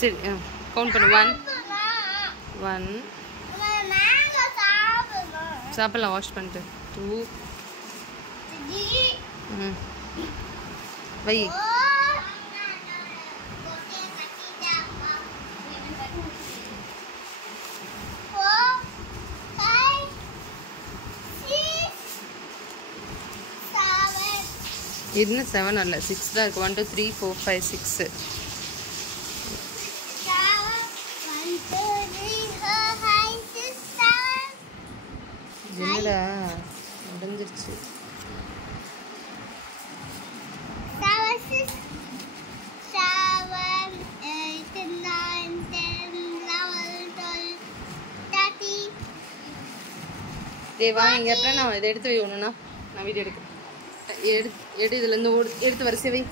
சரி கவுண்ட் பண்ணு 1 1 சாப்பிடலாம் வாஷ் பண்ணிட்டு 2 வை இன்னும் 7 அல்ல 6 தான் இருக்கு 1 2 3 4 5 6 என்னடா உடைஞ்சிருச்சு தேவா இங்கே அப்புறம் நான் இதை எடுத்து வை ஒன்றுண்ணா நான் வீடியோ எடு இதுலேருந்து எடுத்து வரிசை வை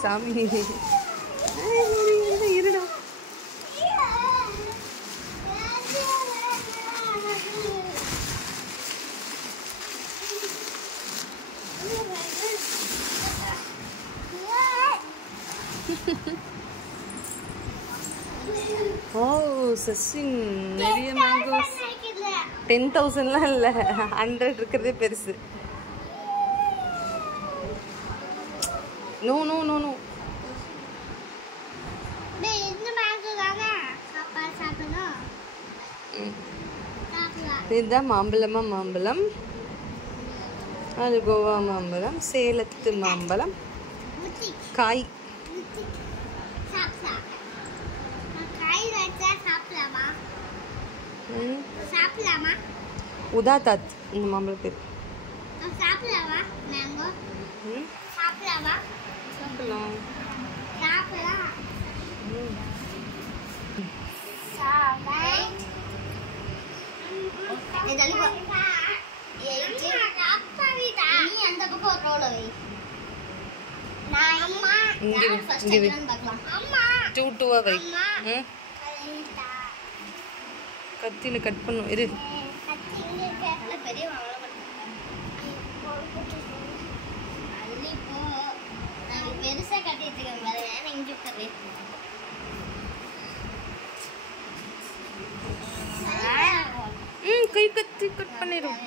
சாமி இருடா ஓ சச்சின் நிறைய மேங்கோஸ் 10,000லாம் இல்லை 100 இருக்கிறதே பெருசு நோ நோ நோ நோ இதுதான் மாம்பழம் அது கோவா மாம்பழம் சேலத்து மாம்பழம் காய் உதாதாத் இந்த மாம்பழம் பேர் சாப்பிடலாம் கத்தியில கட் பண்ணும் இரு பெருசா கட்டிட்டு கை கத்தி கட் பண்ணிடும்